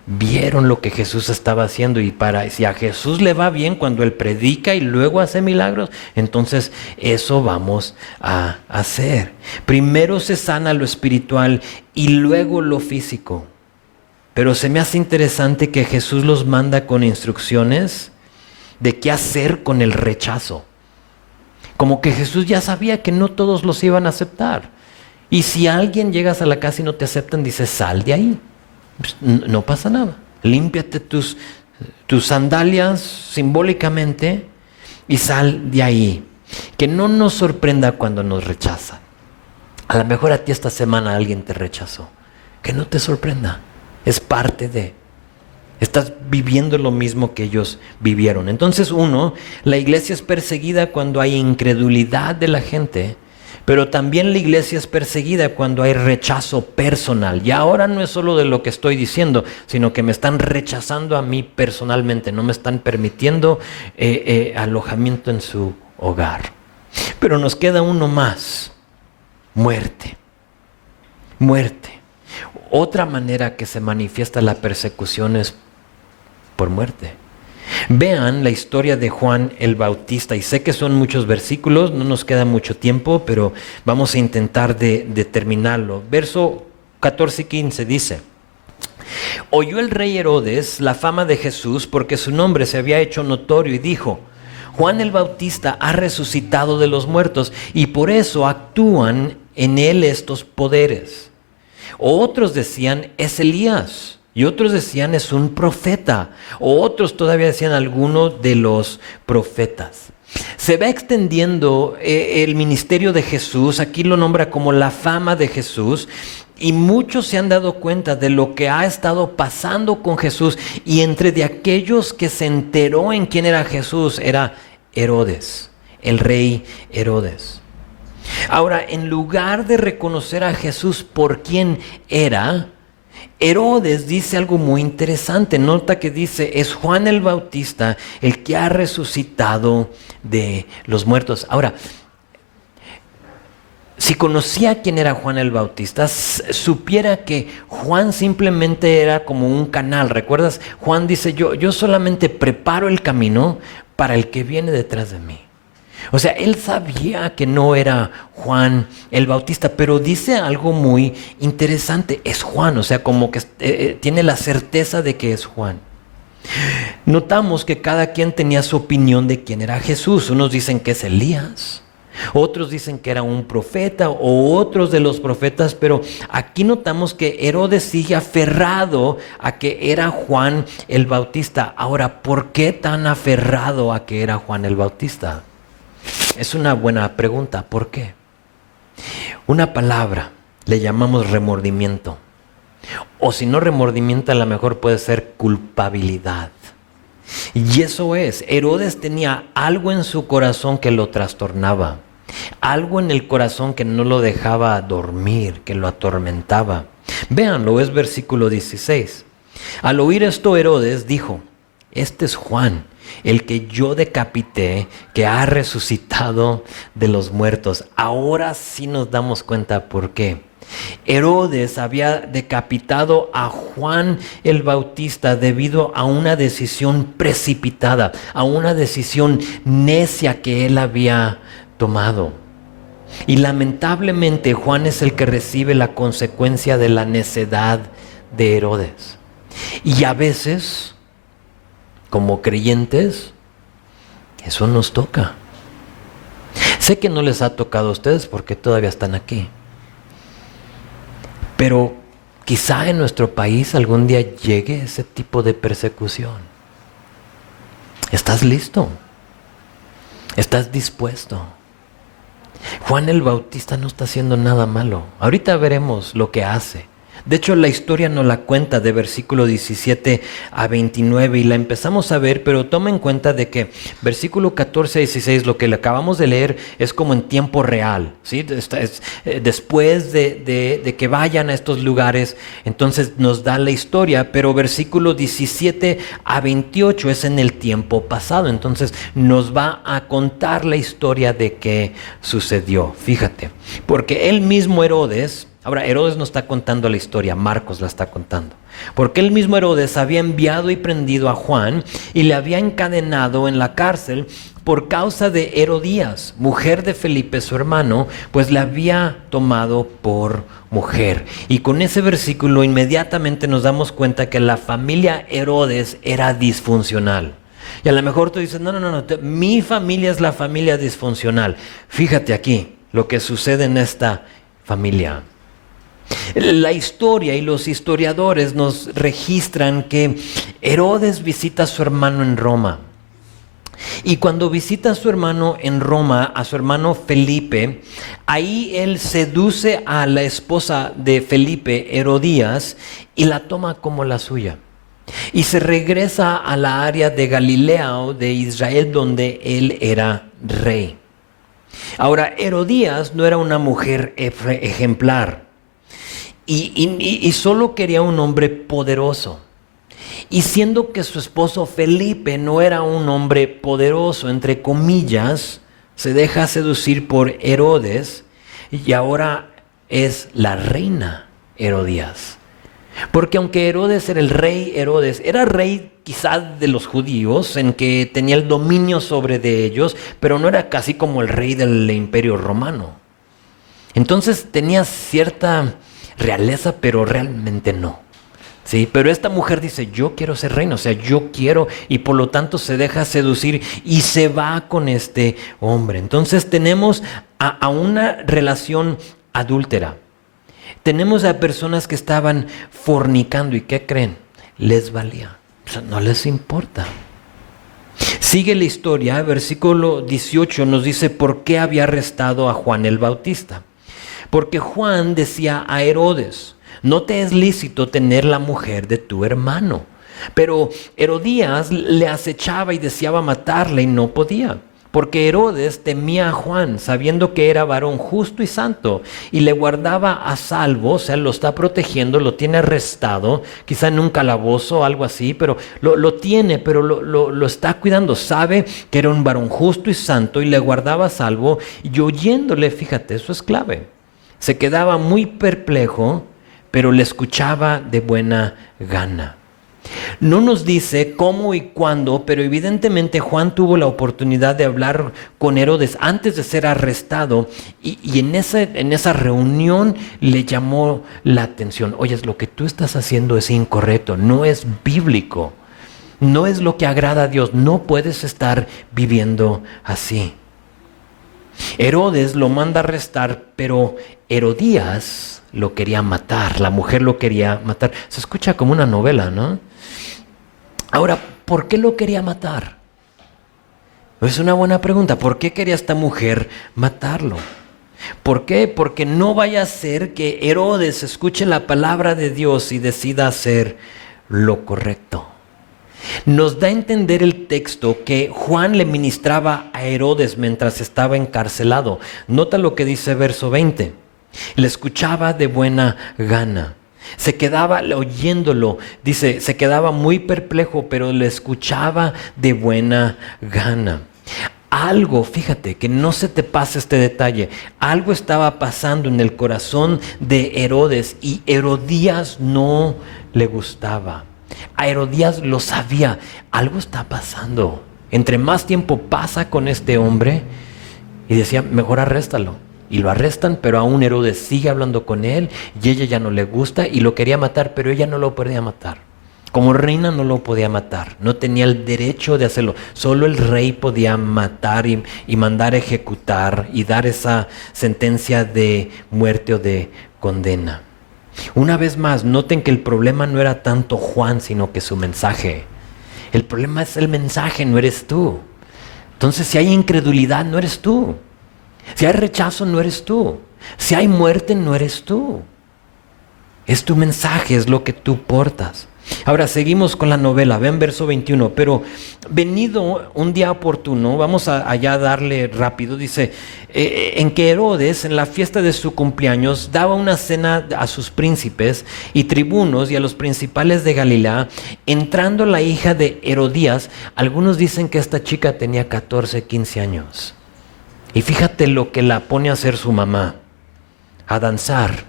Vieron lo que Jesús estaba haciendo y si a Jesús le va bien cuando Él predica y luego hace milagros, entonces eso vamos a hacer. Primero se sana lo espiritual y luego lo físico. Pero se me hace interesante que Jesús los manda con instrucciones de qué hacer con el rechazo. Como que Jesús ya sabía que no todos los iban a aceptar. Y si alguien llegas a la casa y no te aceptan, dice, sal de ahí. Pues, no pasa nada. Límpiate tus sandalias simbólicamente y sal de ahí. Que no nos sorprenda cuando nos rechazan. A lo mejor a ti esta semana alguien te rechazó. Que no te sorprenda. Es parte de... Estás viviendo lo mismo que ellos vivieron. Entonces, la iglesia es perseguida cuando hay incredulidad de la gente, pero también la iglesia es perseguida cuando hay rechazo personal. Y ahora no es solo de lo que estoy diciendo, sino que me están rechazando a mí personalmente, no me están permitiendo alojamiento en su hogar. Pero nos queda uno más, muerte. Muerte. Otra manera que se manifiesta la persecución es por muerte. Vean la historia de Juan el Bautista, y sé que son muchos versículos, no nos queda mucho tiempo, pero vamos a intentar de terminarlo. Verso 14 y 15 dice: oyó el rey Herodes la fama de Jesús porque su nombre se había hecho notorio y dijo: Juan el Bautista ha resucitado de los muertos y por eso actúan en él estos poderes. Otros decían, es Elías, y otros decían, es un profeta, o otros todavía decían, alguno de los profetas. Se va extendiendo el ministerio de Jesús, aquí lo nombra como la fama de Jesús, y muchos se han dado cuenta de lo que ha estado pasando con Jesús, y entre de aquellos que se enteró en quién era Jesús, era Herodes, el rey Herodes. Ahora, en lugar de reconocer a Jesús por quién era, Herodes dice algo muy interesante. Nota que dice, es Juan el Bautista el que ha resucitado de los muertos. Ahora, si conocía quién era Juan el Bautista, supiera que Juan simplemente era como un canal. ¿Recuerdas? Juan dice, yo solamente preparo el camino para el que viene detrás de mí. O sea, él sabía que no era Juan el Bautista, pero dice algo muy interesante, es Juan, o sea, como que tiene la certeza de que es Juan. Notamos que cada quien tenía su opinión de quién era Jesús. Unos dicen que es Elías, otros dicen que era un profeta o otros de los profetas, pero aquí notamos que Herodes sigue aferrado a que era Juan el Bautista. Ahora, ¿por qué tan aferrado a que era Juan el Bautista? Es una buena pregunta. ¿Por qué? Una palabra le llamamos remordimiento. O si no remordimiento, a lo mejor puede ser culpabilidad. Y eso es, Herodes tenía algo en su corazón que lo trastornaba, algo en el corazón que no lo dejaba dormir, que lo atormentaba. Véanlo, es versículo 16. Al oír esto, Herodes dijo: este es Juan, el que yo decapité, que ha resucitado de los muertos. Ahora sí nos damos cuenta por qué. Herodes había decapitado a Juan el Bautista debido a una decisión precipitada, a una decisión necia que él había tomado. Y lamentablemente Juan es el que recibe la consecuencia de la necedad de Herodes. Y a veces, como creyentes, eso nos toca. Sé que no les ha tocado a ustedes porque todavía están aquí. Pero quizá en nuestro país algún día llegue ese tipo de persecución. ¿Estás listo? ¿Estás dispuesto? Juan el Bautista no está haciendo nada malo. Ahorita veremos lo que hace. De hecho, la historia nos la cuenta de versículo 17 a 29 y la empezamos a ver, pero toma en cuenta de que versículo 14 a 16, lo que le acabamos de leer, es como en tiempo real, ¿sí? Después de que vayan a estos lugares, entonces nos da la historia, pero versículo 17 a 28 es en el tiempo pasado, entonces nos va a contar la historia de qué sucedió. Fíjate, porque él mismo Herodes... Ahora, Herodes no está contando la historia, Marcos la está contando. Porque el mismo Herodes había enviado y prendido a Juan y le había encadenado en la cárcel por causa de Herodías, mujer de Felipe su hermano, pues la había tomado por mujer. Y con ese versículo inmediatamente nos damos cuenta que la familia Herodes era disfuncional. Y a lo mejor tú dices, no, mi familia es la familia disfuncional. Fíjate aquí lo que sucede en esta familia. La historia y los historiadores nos registran que Herodes visita a su hermano en Roma. Y cuando visita a su hermano en Roma, a su hermano Felipe, ahí él seduce a la esposa de Felipe, Herodías, y la toma como la suya. Y se regresa a la área de Galilea o de Israel donde él era rey. Ahora, Herodías no era una mujer ejemplar. Y solo quería un hombre poderoso. Y siendo que su esposo Felipe no era un hombre poderoso, entre comillas, se deja seducir por Herodes y ahora es la reina Herodías. Porque aunque Herodes era el rey, Herodes era rey quizás de los judíos, en que tenía el dominio sobre de ellos, pero no era casi como el rey del imperio romano. Entonces tenía cierta realeza, pero realmente no. Sí, pero esta mujer dice, yo quiero ser reina, o sea, yo quiero, y por lo tanto se deja seducir y se va con este hombre. Entonces tenemos a una relación adúltera. Tenemos a personas que estaban fornicando y ¿qué creen? Les valía, o sea, no les importa. Sigue la historia, versículo 18 nos dice por qué había arrestado a Juan el Bautista. Porque Juan decía a Herodes, no te es lícito tener la mujer de tu hermano. Pero Herodías le acechaba y deseaba matarle y no podía. Porque Herodes temía a Juan, sabiendo que era varón justo y santo, y le guardaba a salvo, o sea, lo está protegiendo, lo tiene arrestado, quizá en un calabozo o algo así, pero lo tiene, pero lo está cuidando. Sabe que era un varón justo y santo y le guardaba a salvo, y oyéndole, fíjate, eso es clave. Se quedaba muy perplejo, pero le escuchaba de buena gana. No nos dice cómo y cuándo, pero evidentemente Juan tuvo la oportunidad de hablar con Herodes antes de ser arrestado y en esa reunión le llamó la atención. Oye, lo que tú estás haciendo es incorrecto, no es bíblico, no es lo que agrada a Dios, no puedes estar viviendo así. Herodes lo manda a arrestar, pero Herodías lo quería matar, la mujer lo quería matar. Se escucha como una novela, ¿no? Ahora, ¿por qué lo quería matar? Es una buena pregunta. ¿Por qué quería esta mujer matarlo? ¿Por qué? Porque no vaya a ser que Herodes escuche la palabra de Dios y decida hacer lo correcto. Nos da a entender el texto que Juan le ministraba a Herodes mientras estaba encarcelado. Nota lo que dice verso 20. Le escuchaba de buena gana. Se quedaba oyéndolo, dice, se quedaba muy perplejo, pero le escuchaba de buena gana. Algo, fíjate, que no se te pase este detalle, algo estaba pasando en el corazón de Herodes y Herodías no le gustaba. A Herodías lo sabía, algo está pasando. Entre más tiempo pasa con este hombre, y decía, mejor arréstalo. Y lo arrestan, pero aún Herodes sigue hablando con él y ella ya no le gusta y lo quería matar, pero ella no lo podía matar. Como reina no lo podía matar, no tenía el derecho de hacerlo. Solo el rey podía matar y mandar a ejecutar y dar esa sentencia de muerte o de condena. Una vez más, noten que el problema no era tanto Juan, sino que su mensaje. El problema es el mensaje, no eres tú. Entonces, si hay incredulidad, no eres tú. Si hay rechazo, no eres tú. Si hay muerte, no eres tú. Es tu mensaje, es lo que tú portas. Ahora seguimos con la novela, ven verso 21, pero venido un día oportuno, vamos allá a darle rápido, dice, en que Herodes en la fiesta de su cumpleaños daba una cena a sus príncipes y tribunos y a los principales de Galilea, entrando la hija de Herodías, algunos dicen que esta chica tenía 14, 15 años. Y fíjate lo que la pone a hacer su mamá, a danzar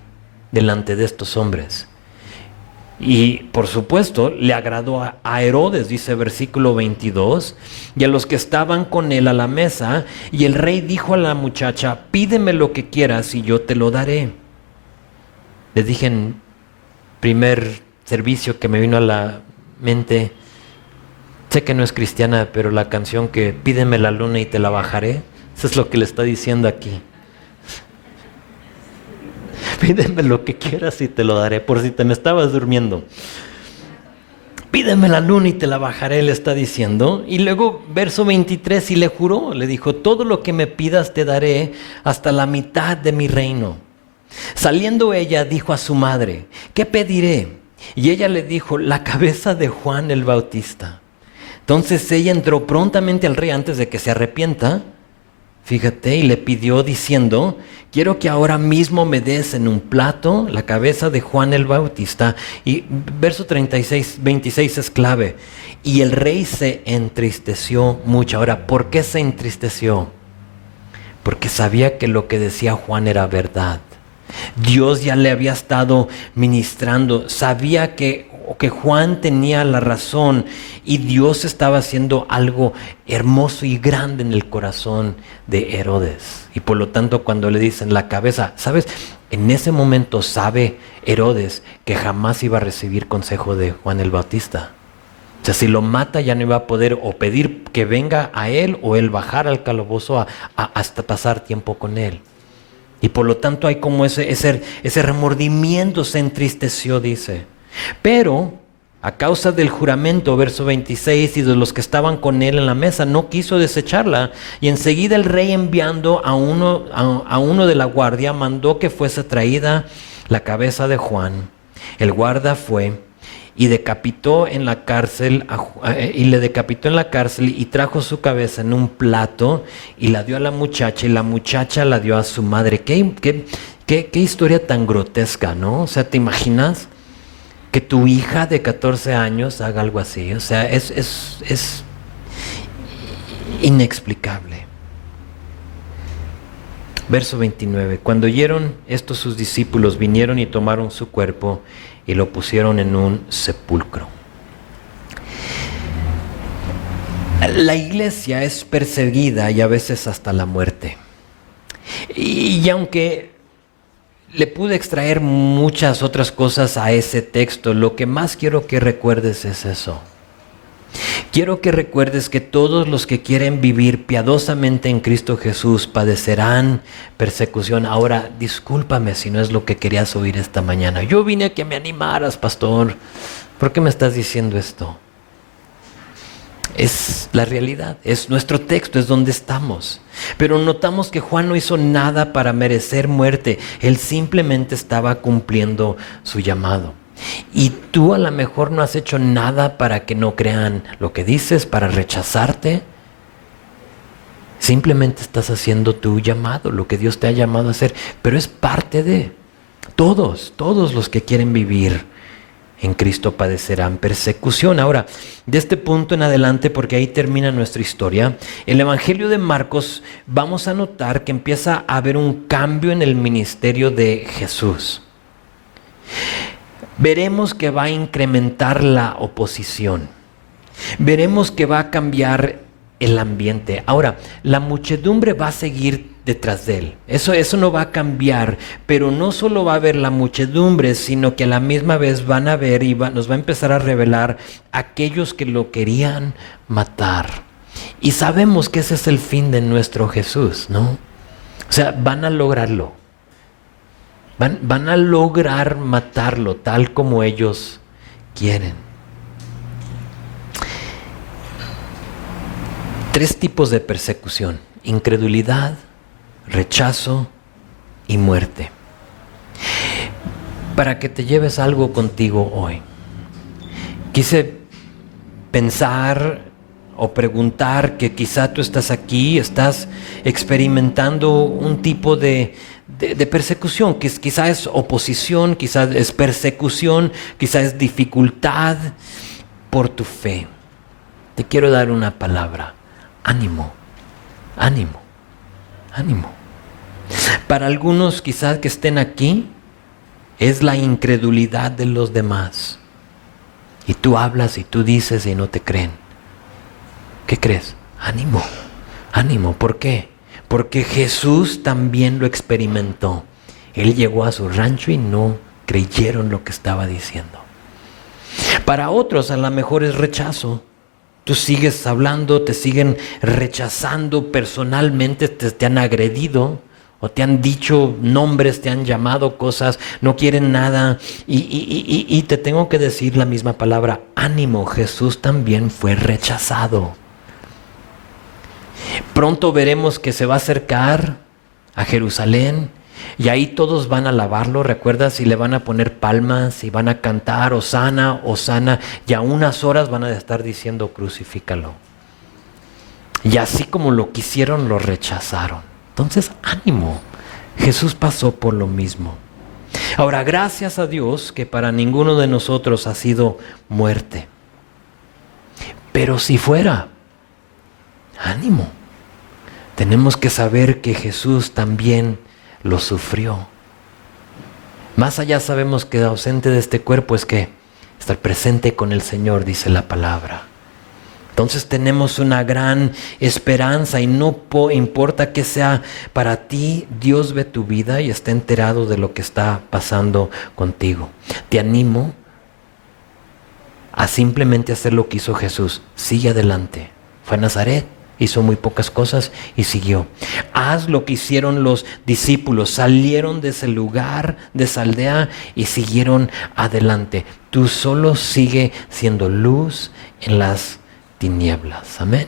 delante de estos hombres. Y por supuesto le agradó a Herodes, dice versículo 22, y a los que estaban con él a la mesa, y el rey dijo a la muchacha, pídeme lo que quieras y yo te lo daré. Les dije en primer servicio que me vino a la mente, sé que no es cristiana, pero la canción que pídeme la luna y te la bajaré, eso es lo que le está diciendo aquí. Pídeme lo que quieras y te lo daré, por si te me estabas durmiendo. Pídeme la luna y te la bajaré, le está diciendo. Y luego verso 23, y le juró, le dijo, todo lo que me pidas te daré hasta la mitad de mi reino. Saliendo ella dijo a su madre, ¿qué pediré? Y ella le dijo, la cabeza de Juan el Bautista. Entonces ella entró prontamente al rey antes de que se arrepienta. Fíjate, y le pidió diciendo, quiero que ahora mismo me des en un plato la cabeza de Juan el Bautista. Y verso 26 es clave. Y el rey se entristeció mucho. Ahora, ¿por qué se entristeció? Porque sabía que lo que decía Juan era verdad. Dios ya le había estado ministrando, sabía que Juan tenía la razón y Dios estaba haciendo algo hermoso y grande en el corazón de Herodes. Y por lo tanto cuando le dicen la cabeza, ¿sabes? En ese momento sabe Herodes que jamás iba a recibir consejo de Juan el Bautista. O sea, si lo mata ya no iba a poder o pedir que venga a él o él bajar al calabozo hasta pasar tiempo con él. Y por lo tanto hay como ese remordimiento, se entristeció, dice. Pero a causa del juramento, verso 26, y de los que estaban con él en la mesa, no quiso desecharla. Y enseguida el rey, enviando a uno de la guardia, mandó que fuese traída la cabeza de Juan. El guarda fue y decapitó en la cárcel le decapitó en la cárcel y trajo su cabeza en un plato y la dio a la muchacha y la muchacha la dio a su madre. Qué historia tan grotesca, ¿no? O sea, ¿te imaginas que tu hija de 14 años haga algo así? O sea, es inexplicable. Verso 29. Cuando oyeron esto sus discípulos vinieron y tomaron su cuerpo y lo pusieron en un sepulcro. La iglesia es perseguida y a veces hasta la muerte. Y aunque le pude extraer muchas otras cosas a ese texto, lo que más quiero que recuerdes es eso. Quiero que recuerdes que todos los que quieren vivir piadosamente en Cristo Jesús padecerán persecución. Ahora, discúlpame si no es lo que querías oír esta mañana. Yo vine a que me animaras, pastor. ¿Por qué me estás diciendo esto? Es la realidad, es nuestro texto, es donde estamos. Pero notamos que Juan no hizo nada para merecer muerte. Él simplemente estaba cumpliendo su llamado. Y tú a lo mejor no has hecho nada para que no crean lo que dices, para rechazarte. Simplemente estás haciendo tu llamado, lo que Dios te ha llamado a hacer. Pero es parte de todos los que quieren vivir en Cristo padecerán persecución. Ahora, de este punto en adelante, porque ahí termina nuestra historia, el Evangelio de Marcos vamos a notar que empieza a haber un cambio en el ministerio de Jesús. Veremos que va a incrementar la oposición. Veremos que va a cambiar el ambiente. Ahora, la muchedumbre va a seguir detrás de él. Eso no va a cambiar, pero no solo va a haber la muchedumbre, sino que a la misma vez van a ver y nos va a empezar a revelar aquellos que lo querían matar. Y sabemos que ese es el fin de nuestro Jesús, ¿no? O sea, van a lograrlo. Van a lograr matarlo tal como ellos quieren. 3 tipos de persecución: incredulidad, rechazo y muerte. Para que te lleves algo contigo hoy, quise pensar o preguntar que quizá tú estás aquí, estás experimentando un tipo de persecución, que quizá es oposición, quizá es persecución, quizá es dificultad por tu fe. Te quiero dar una palabra: ánimo, ánimo, ánimo. Para algunos quizás que estén aquí es la incredulidad de los demás. Y tú hablas y tú dices y no te creen. ¿Qué crees? Ánimo, ánimo. ¿Por qué? Porque Jesús también lo experimentó. Él llegó a su rancho y no creyeron lo que estaba diciendo. Para otros a lo mejor es rechazo. Tú sigues hablando, te siguen rechazando personalmente, te han agredido o te han dicho nombres, te han llamado cosas, no quieren nada. Y te tengo que decir la misma palabra: ánimo, Jesús también fue rechazado. Pronto veremos que se va a acercar a Jerusalén y ahí todos van a alabarlo. ¿Recuerdas? Y le van a poner palmas y van a cantar Hosana, Hosana, y a unas horas van a estar diciendo crucifícalo. Y así como lo quisieron, lo rechazaron. Entonces, ánimo, Jesús pasó por lo mismo. Ahora, gracias a Dios que para ninguno de nosotros ha sido muerte. Pero si fuera, ánimo. Tenemos que saber que Jesús también lo sufrió. Más allá sabemos que ausente de este cuerpo es que estar presente con el Señor, dice la palabra. Entonces tenemos una gran esperanza y no importa que sea para ti, Dios ve tu vida y está enterado de lo que está pasando contigo. Te animo a simplemente hacer lo que hizo Jesús. Sigue adelante. Fue a Nazaret, hizo muy pocas cosas y siguió. Haz lo que hicieron los discípulos. Salieron de ese lugar, de esa aldea, y siguieron adelante. Tú solo sigue siendo luz en las tinieblas. Amén.